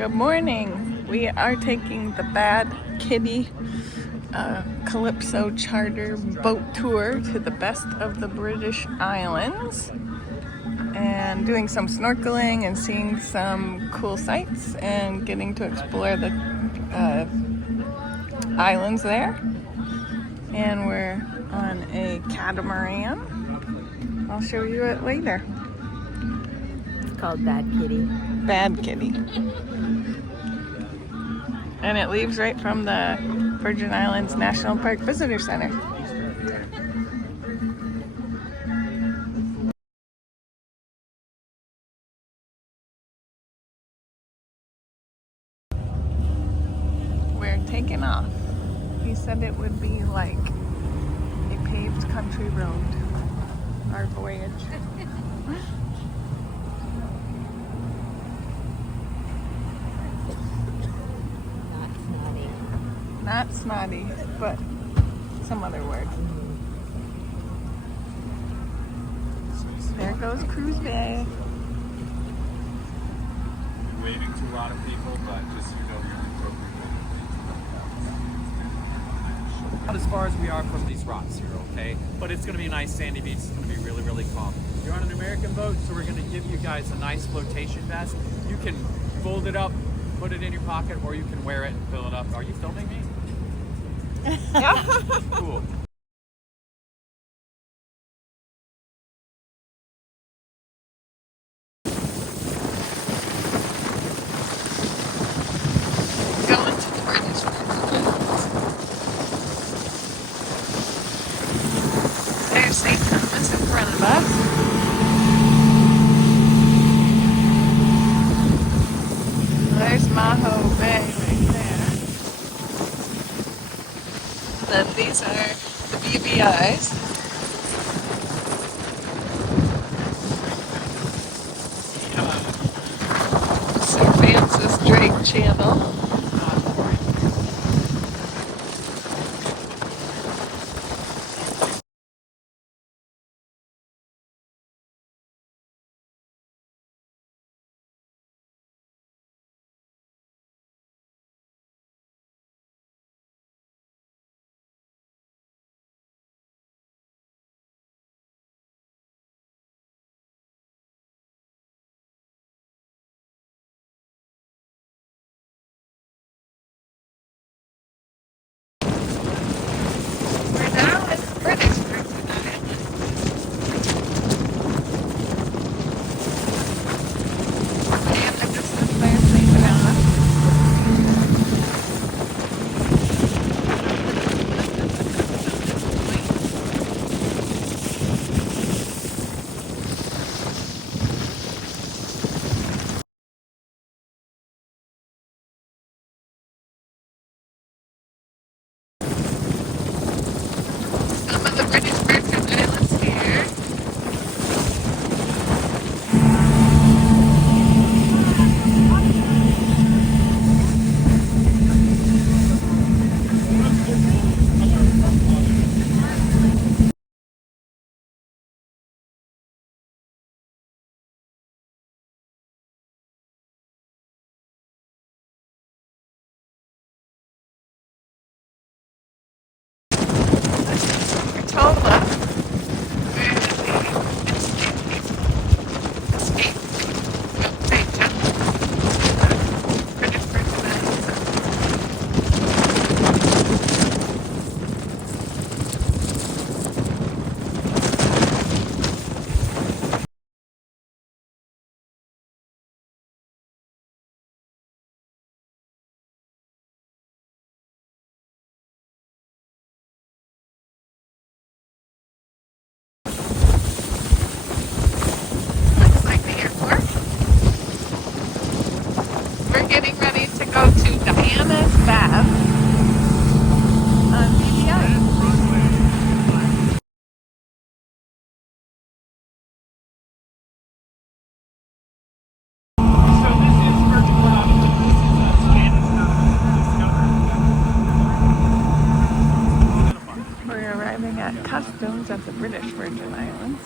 Good morning. We are taking the Bad Kitty Calypso charter boat tour to the best of the British Islands and doing some snorkeling and seeing some cool sights and getting to explore the islands there. And we're on a catamaran. I'll show you it later. It's called Bad Kitty. Bad Kitty. And it leaves right from the Virgin Islands National Park Visitor Center. We're taking off. He said it would be like a paved country road, our voyage. Not snotty, but some other word. There goes Cruz Bay. Waving to a lot of people, but just so you know, you're appropriate. Not as far as we are from these rocks here, okay? But it's going to be a nice sandy beach. It's going to be really, really calm. You're on an American boat, so we're going to give you guys a nice flotation vest. You can fold it up, put it in your pocket, or you can wear it and fill it up. Are you filming me? Yeah. Cool. Going to the British There's St. Thomas in front of us. There's Maho Bay right there. Then these are the BVIs. St. Francis Drake Channel. Getting ready to go to Diana's Bath on BVI. We're arriving at customs at the British Virgin Islands.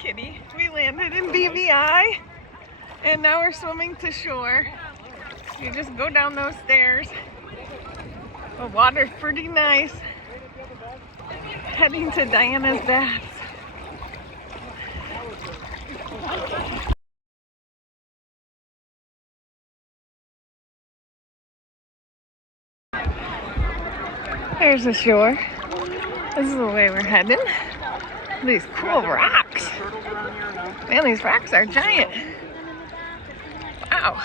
kitty. We landed in BVI and now we're swimming to shore. You just go down those stairs. The water's pretty nice. Heading to Diana's baths. There's the shore. This is the way we're heading. These cool rocks. Man, these rocks are giant. Wow.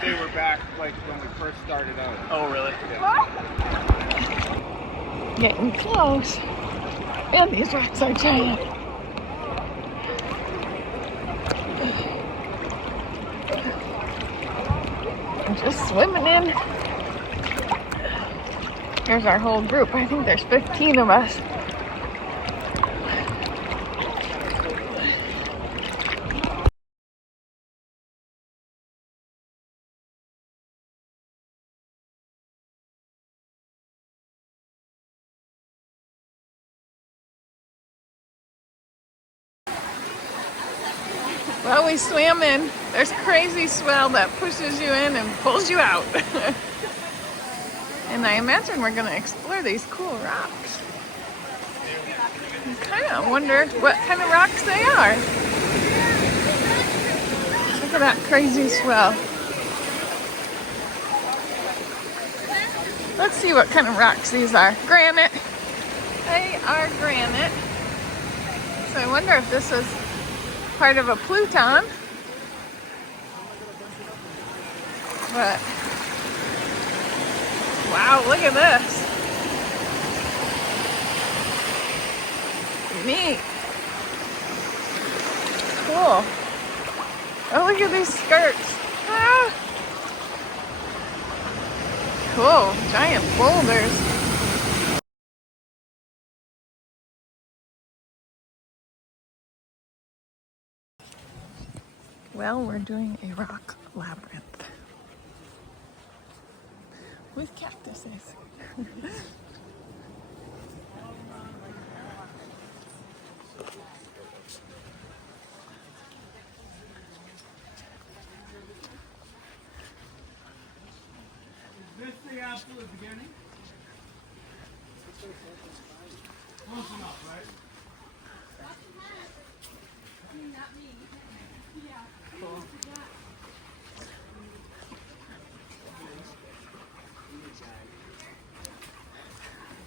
They were back like when we first started out. Oh, really? Yeah. Getting close. Man, these rocks are giant. I'm just swimming in. Here's our whole group. I think there's 15 of us. Well, we swam in. There's crazy swell that pushes you in and pulls you out. And I imagine we're going to explore these cool rocks. I kind of wonder what kind of rocks they are. Look at that crazy swell. Let's see what kind of rocks these are. Granite. They are granite. So I wonder if this is part of a pluton. But wow, look at this. Neat. Cool. Oh, look at these skirts. Ah. Cool. Giant boulders. Well, we're doing a rock labyrinth with cactuses. Is this the absolute beginning? Close enough, right?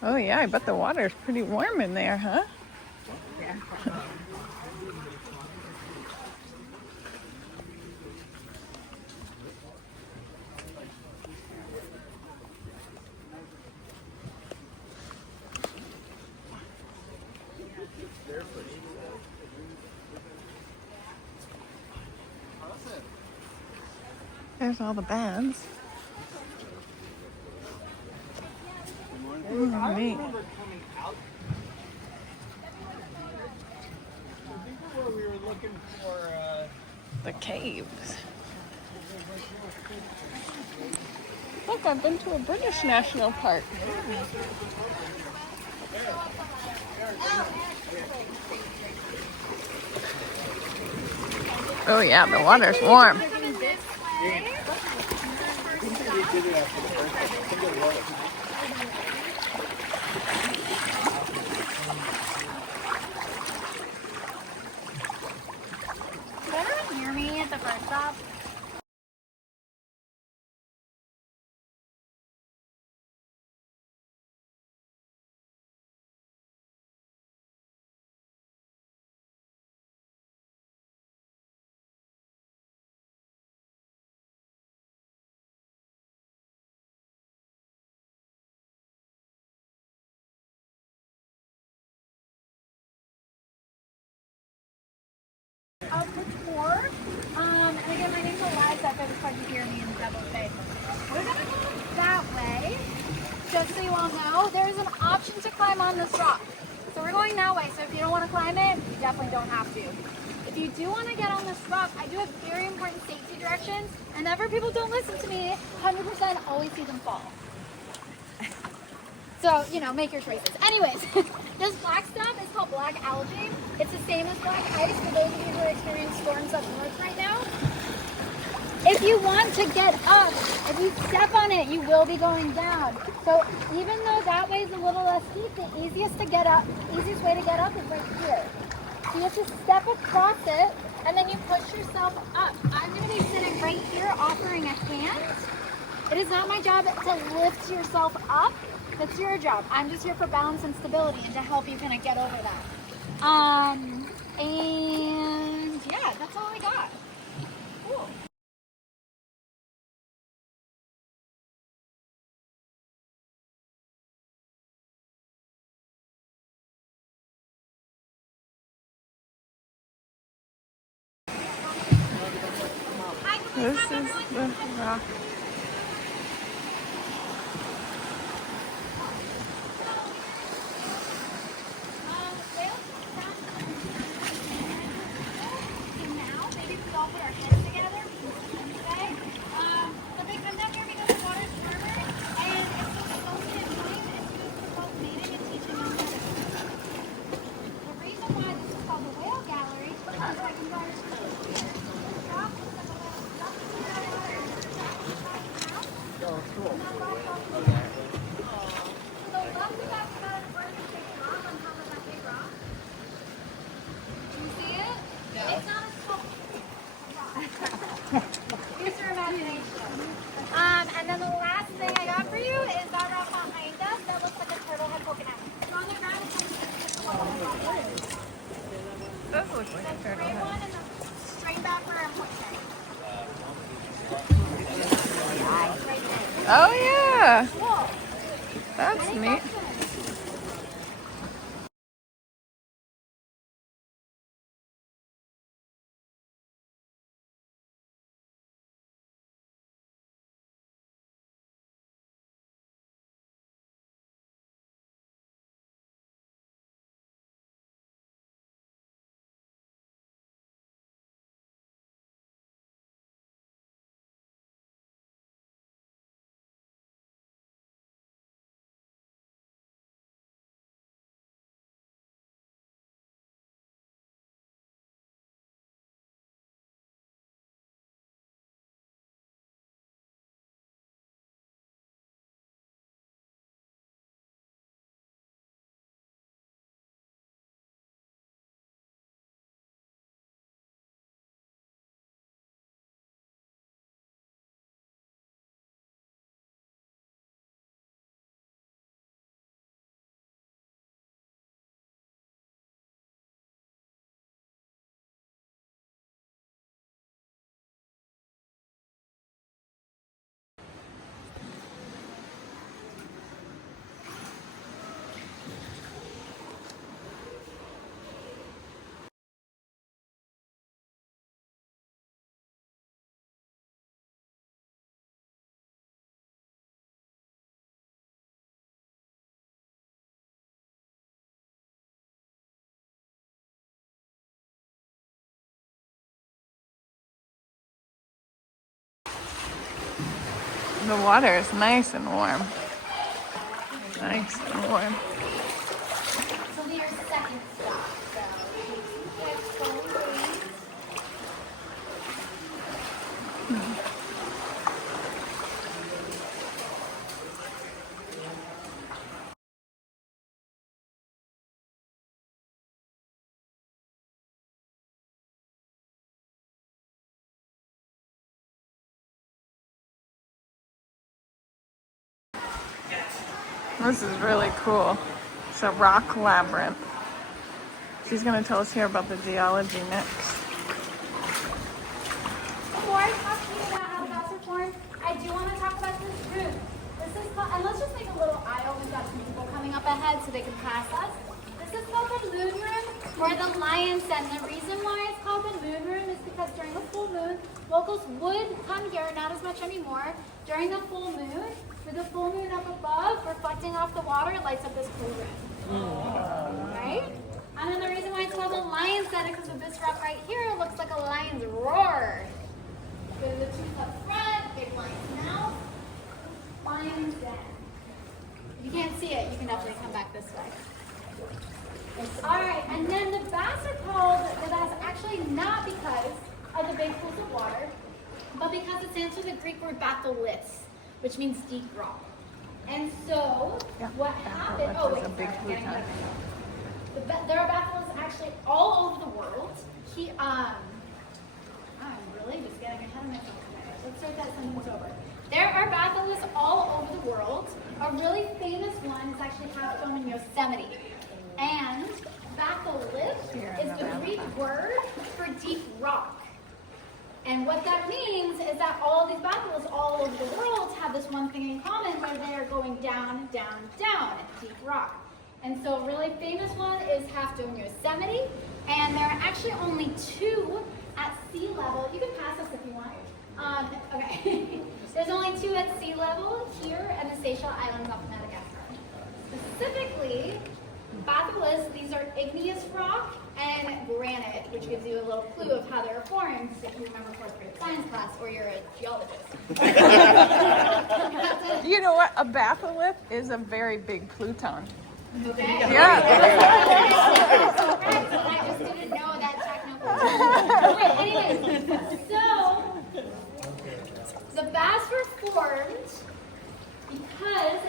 Oh yeah, I bet the water's pretty warm in there, huh? Yeah. There's all the bands. Ooh, neat. Coming out. I think where we were looking for. The caves. Look, I've been to a British national park. Oh yeah, the water's warm. Did anyone hear me at the first stop? Of the tour. And again, my name's Eliza. If it's hard to hear me in the double face. We're gonna go that way. Just so you all know, there's an option to climb on this rock. So we're going that way. So if you don't want to climb it, you definitely don't have to. If you do want to get on this rock, I do have very important safety directions. And whenever people don't listen to me, 100% always see them fall. So, you know, make your choices. Anyways, this black stuff is called black algae. It's the same as black ice for those of you who are experiencing storms up north right now. If you want to get up, if you step on it, you will be going down. So even though that way is a little less steep, the easiest way to get up is right here. So you have to step across it, and then you push yourself up. I'm going to be sitting right here offering a hand. It is not my job to lift yourself up. That's your job. I'm just here for balance and stability and to help you kind of get over that. And yeah, that's all I got. Cool. This is the rock. Use your imagination. And then the last thing I got for you is that rock behind us that looks like a turtle head poking out. It's on the ground. It does look like a turtle head. One and the straight back where I'm pointing. Oh yeah, Cool. that's neat. The water is nice and warm. Nice and warm. So be your second stop. This is really cool. It's a rock labyrinth. She's going to tell us here about the geology next. Before I talk to you about how fast are formed, I do want to talk about this room. This is called, and let's just make a little aisle. We've got some people coming up ahead so they can pass us. This is called the moon room or the lion's den. The reason why it's called the moon room is because during the full moon, locals would come here, not as much anymore. During the full moon, with the full moon up above, reflecting off the water, it lights up this cool room. Right? And then the reason why it's called the lion's den is because of this rock right here, it looks like a lion's roar. With the tooth up front, big lion's mouth, lion's den. If you can't see it, you can definitely come back this way. All right, and then the bass are called the bass actually not because of the big pools of water, but because it stands for the Greek word batholiths, which means deep rock. And so what happened? Oh wait, sorry, I'm getting ahead of myself. There are batholiths actually all over the world. I'm really just getting ahead of myself. Let's start that sentence over. There are batholiths all over the world. A really famous one is actually found in Yosemite. And batholith is the Greek word for deep rock. And what that means is that all of these batholiths all over the world have this one thing in common where they are going down, down, down, deep rock. And so a really famous one is Half-Dome Yosemite. And there are actually only 2 at sea level. You can pass us if you want. Okay. There's only 2 at sea level here and the Seychelles Islands off Madagascar. Specifically, batholiths, these are igneous rock and granite, which gives you a little clue of how they're formed if you remember 4th grade science class or you're a geologist. You know what? A batholith is a very big Pluton. Okay. Yeah. I just didn't know that technical. Okay, anyways, so the bass were formed because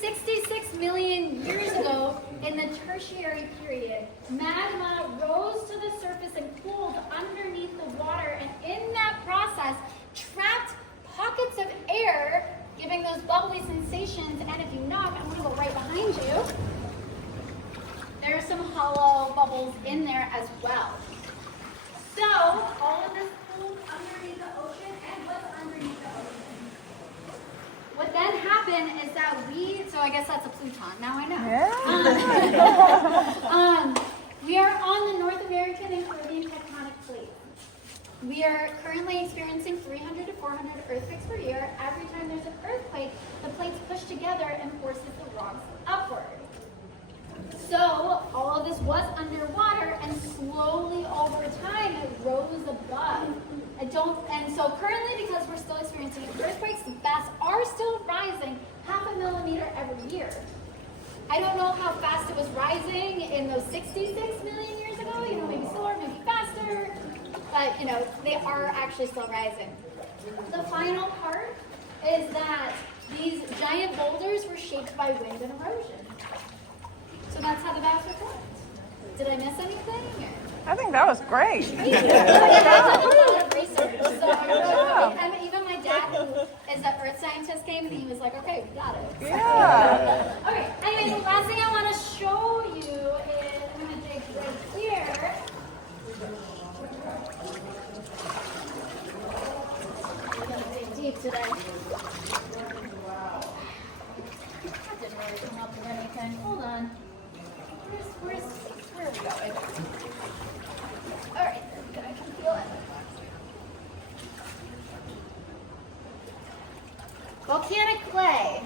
66 million years ago, in the tertiary period, magma rose to the surface and cooled underneath the water, and in that process, trapped pockets of air, giving those bubbly sensations. And if you knock, I'm going to go right behind you. There are some hollow bubbles in there as well. So, all of this cooled underneath the ocean and was underneath the ocean. What then happened is that so I guess that's a Pluton, now I know. Yeah. We are on the North American and Caribbean tectonic plate. We are currently experiencing 300 to 400 earthquakes per year. Every time there's an earthquake, the plates push together and forces the rocks upward. So all of this was underwater, and slowly over time it rose above. And so currently, because we're still experiencing earthquakes, the bass are still rising 0.5 millimeter every year. I don't know how fast it was rising in those 66 million years ago, maybe slower, maybe faster, but they are actually still rising. The final part is that these giant boulders were shaped by wind and erosion. So that's how the bass were formed. Did I miss anything? I think that was great. I did a lot of research. So and even my dad, who is an earth scientist, came and he was like, okay, we got it. Yeah. Okay, anyway, the last thing I want to show you is, I'm going to dig right here. I'm going to dig deep today. That didn't really come up with anything. Hold on. Where are we going? All right, good. I can feel it. Volcanic clay.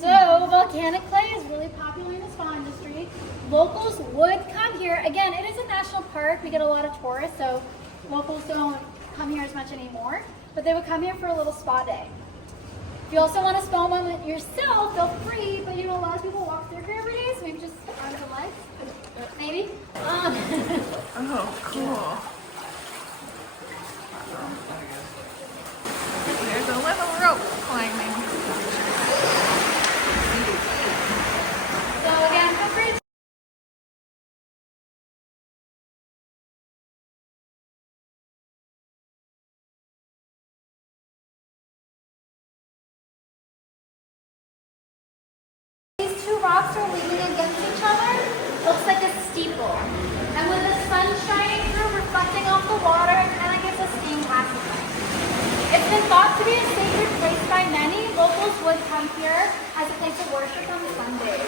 So volcanic clay is really popular in the spa industry. Locals would come here. Again, it is a national park. We get a lot of tourists, so locals don't come here as much anymore. But they would come here for a little spa day. If you also want to spa moment yourself, feel free. But a lot of people walk through here every day, so maybe just arms and legs, maybe. Oh, cool. There's a little rope climbing. So again, feel free to rocks are leaning against each other, looks like a steeple. And with the sun shining through, reflecting off the water, it kind of gives a stained glass effect. It's been thought to be a sacred place by many. Locals would come here as a place of worship on Sundays.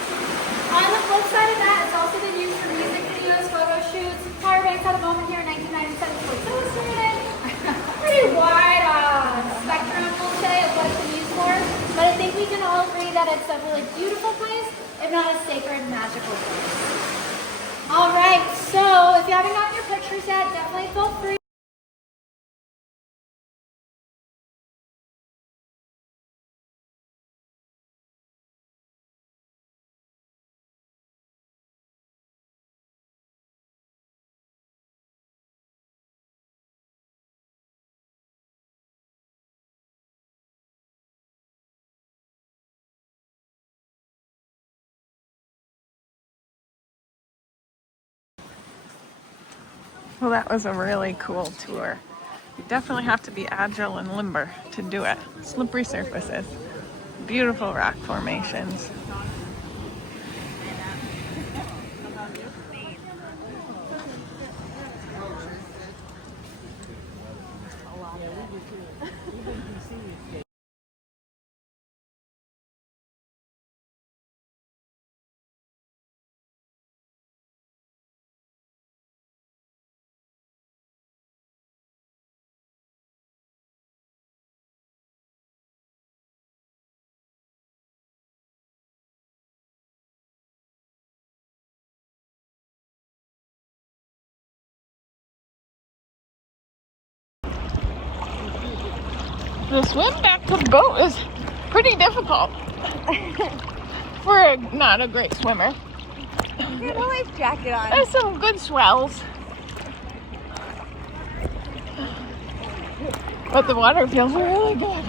On the flip side of that, it's also been used for music videos, photo shoots. Tyra Banks had a moment here in 1997 for Illustrated. Pretty wide spectrum, we'll say, of what it's been used for. But I think we can all agree that it's a really beautiful place, if not a sacred, magical place. All right, so if you haven't gotten your pictures yet, definitely feel free. Well, that was a really cool tour. You definitely have to be agile and limber to do it. Slippery surfaces, beautiful rock formations. The swim back to the boat is pretty difficult for not a great swimmer. Get a life jacket on. There's some good swells, but the water feels really good.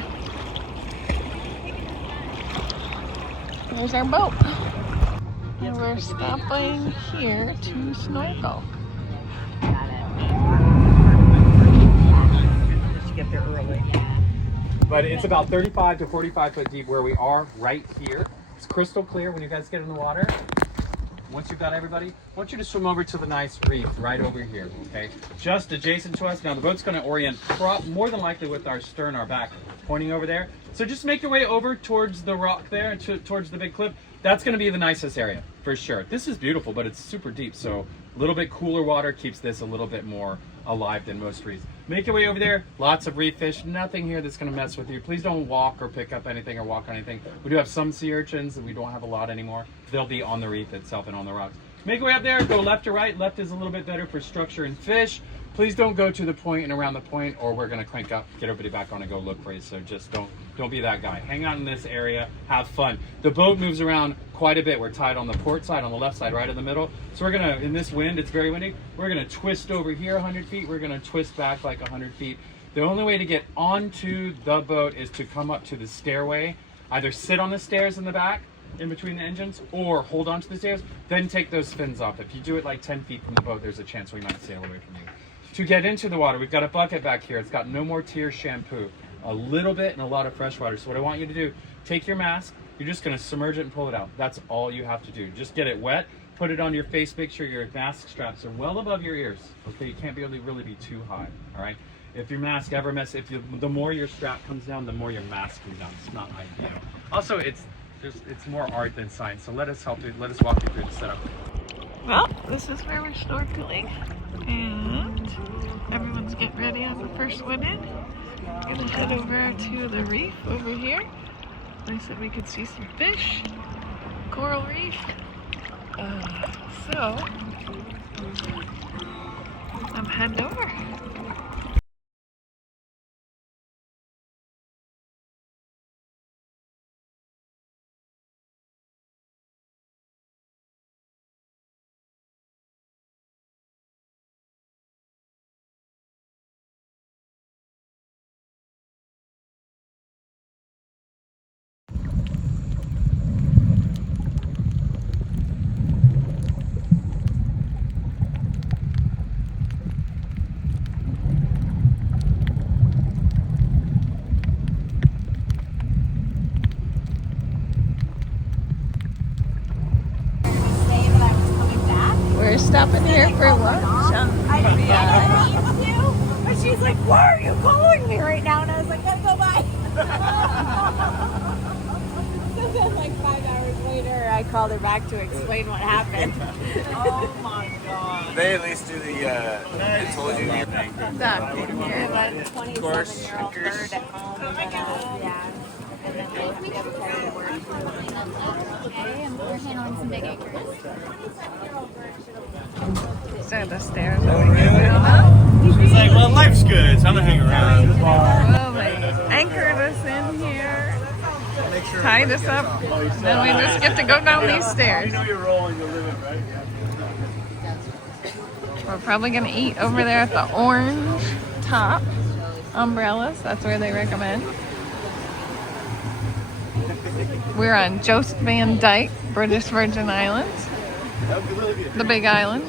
There's our boat. And we're stopping here to snorkel. Just get there early. But it's about 35 to 45 foot deep where we are right here. It's crystal clear when you guys get in the water. Once you've got everybody, I want you to swim over to the nice reef right over here, okay? Just adjacent to us. Now the boat's gonna orient more than likely with our stern, our back, pointing over there. So just make your way over towards the rock there, towards the big cliff. That's gonna be the nicest area, for sure. This is beautiful, but it's super deep, so a little bit cooler water keeps this a little bit more alive than most reefs. Make your way over there. Lots of reef fish. Nothing here that's going to mess with you. Please don't walk or pick up anything or walk on anything. We do have some sea urchins, and we don't have a lot anymore. They'll be on the reef itself and on the rocks. Make your way up there. Go left or right. Left is a little bit better for structure and fish. Please don't go to the point and around the point, or we're going to crank up, get everybody back on and go look for you. So just don't be that guy. Hang out in this area. Have fun. The boat moves around quite a bit. We're tied on the port side, on the left side, right in the middle. So we're going to, in this wind, it's very windy, we're going to twist over here 100 feet. We're going to twist back like 100 feet. The only way to get onto the boat is to come up to the stairway. Either sit on the stairs in the back, in between the engines, or hold on to the stairs, then take those fins off. If you do it like 10 feet from the boat, there's a chance we might sail away from you. To get into the water, we've got a bucket back here. It's got no more tear shampoo, a little bit and a lot of fresh water. So what I want you to do, take your mask, you're just gonna submerge it and pull it out. That's all you have to do. Just get it wet, put it on your face, make sure your mask straps are well above your ears. Okay, you can't really be too high, all right? If your mask ever the more your strap comes down, the more your mask comes down. It's not ideal. Also, it's more art than science. So let us walk you through the setup. Well, this is where we're snorkeling, and everyone's getting ready on the first one in. Gonna head over to the reef over here. They said we could see some fish, coral reef. So I'm heading over. We're stopping here for lunch on But she's like, why are you calling me right now? And I was like, gotta go by. So then like 5 hours later, I called her back to explain what happened. Oh my God. They at least do the, they told you everything. docking here. That 27-year-old bird at home. Oh my God. Yeah. And then we have a party at work. Okay, and we're handling some big anchors. So the stairs over here. She's like, well, life's good, so I'm gonna hang around. Well, they anchored us in here, tied us up, then we just get to go down these stairs. You're rolling the limit, right? We're probably gonna eat over there at the orange top umbrellas. That's where they recommend. We're on Jost Van Dyke, British Virgin Islands, the Big Island.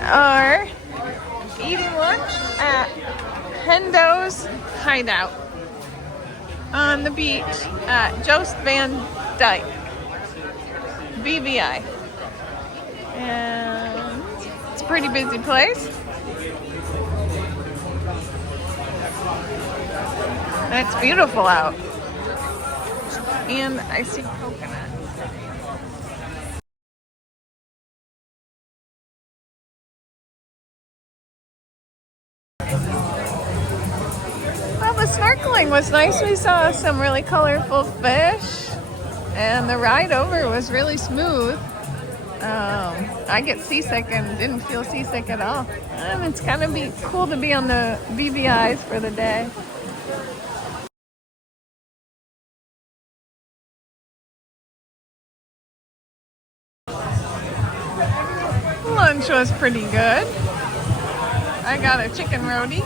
are eating lunch at Hendo's Hideout on the beach at Jost Van Dyke, BVI. And it's a pretty busy place. And it's beautiful out. And I see coconuts. Well, the snorkeling was nice. We saw some really colorful fish, and the ride over was really smooth. I get seasick and didn't feel seasick at all. And it's kind of cool to be on the BVIs for the day. Lunch was pretty good. I got a chicken roti,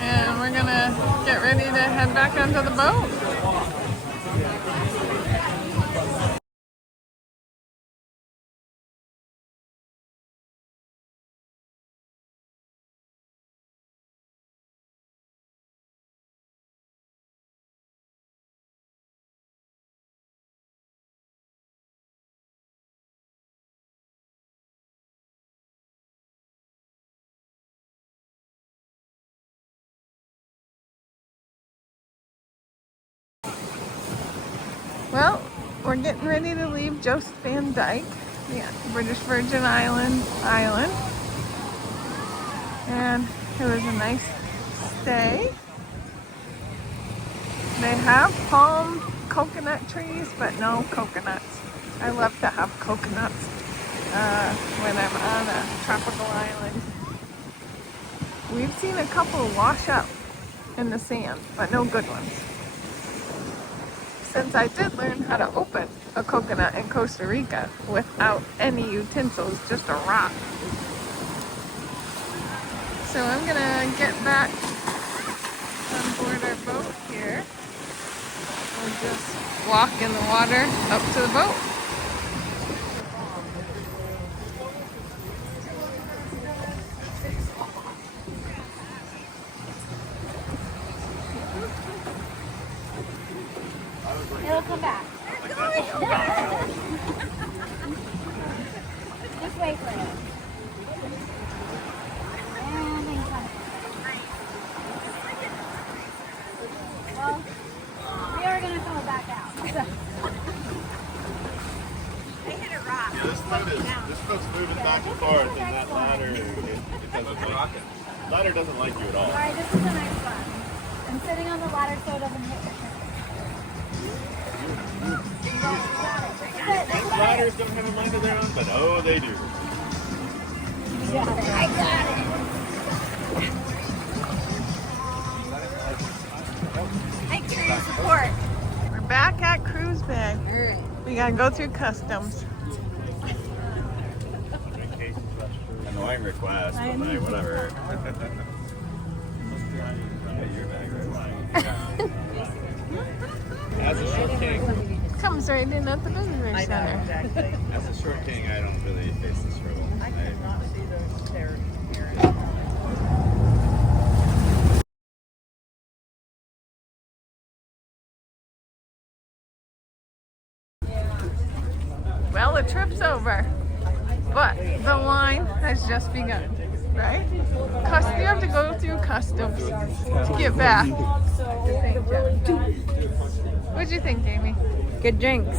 and we're gonna get ready to head back onto the boat. Well, we're getting ready to leave Jost Van Dyke, yeah, British Virgin Island. And it was a nice stay. They have palm coconut trees, but no coconuts. I love to have coconuts when I'm on a tropical island. We've seen a couple wash up in the sand, but no good ones. Since I did learn how to open a coconut in Costa Rica without any utensils, just a rock. So I'm gonna get back on board our boat here. We'll just walk in the water up to the boat. It'll come back. Just wait for it. And then come. Well, we are going to come back out. They hit a rock. Yeah, this boat's moving back and forth, and that ladder, ladder doesn't like you at all. Alright, this is a nice one. I'm sitting on the ladder so it doesn't hit the ship. Ladders don't have a mind of their own, but oh, they do. I got it. Thanks for your support. We're back at Cruz Bay. We gotta go through customs. Annoying request, but like, whatever. As a short king, Comes right in at the visitor center. as a short king, I don't really face this struggle. Well, the trip's over, but the line has just begun, right? You have to go through customs to get back to St. John. What'd you think, Amy? Good drinks.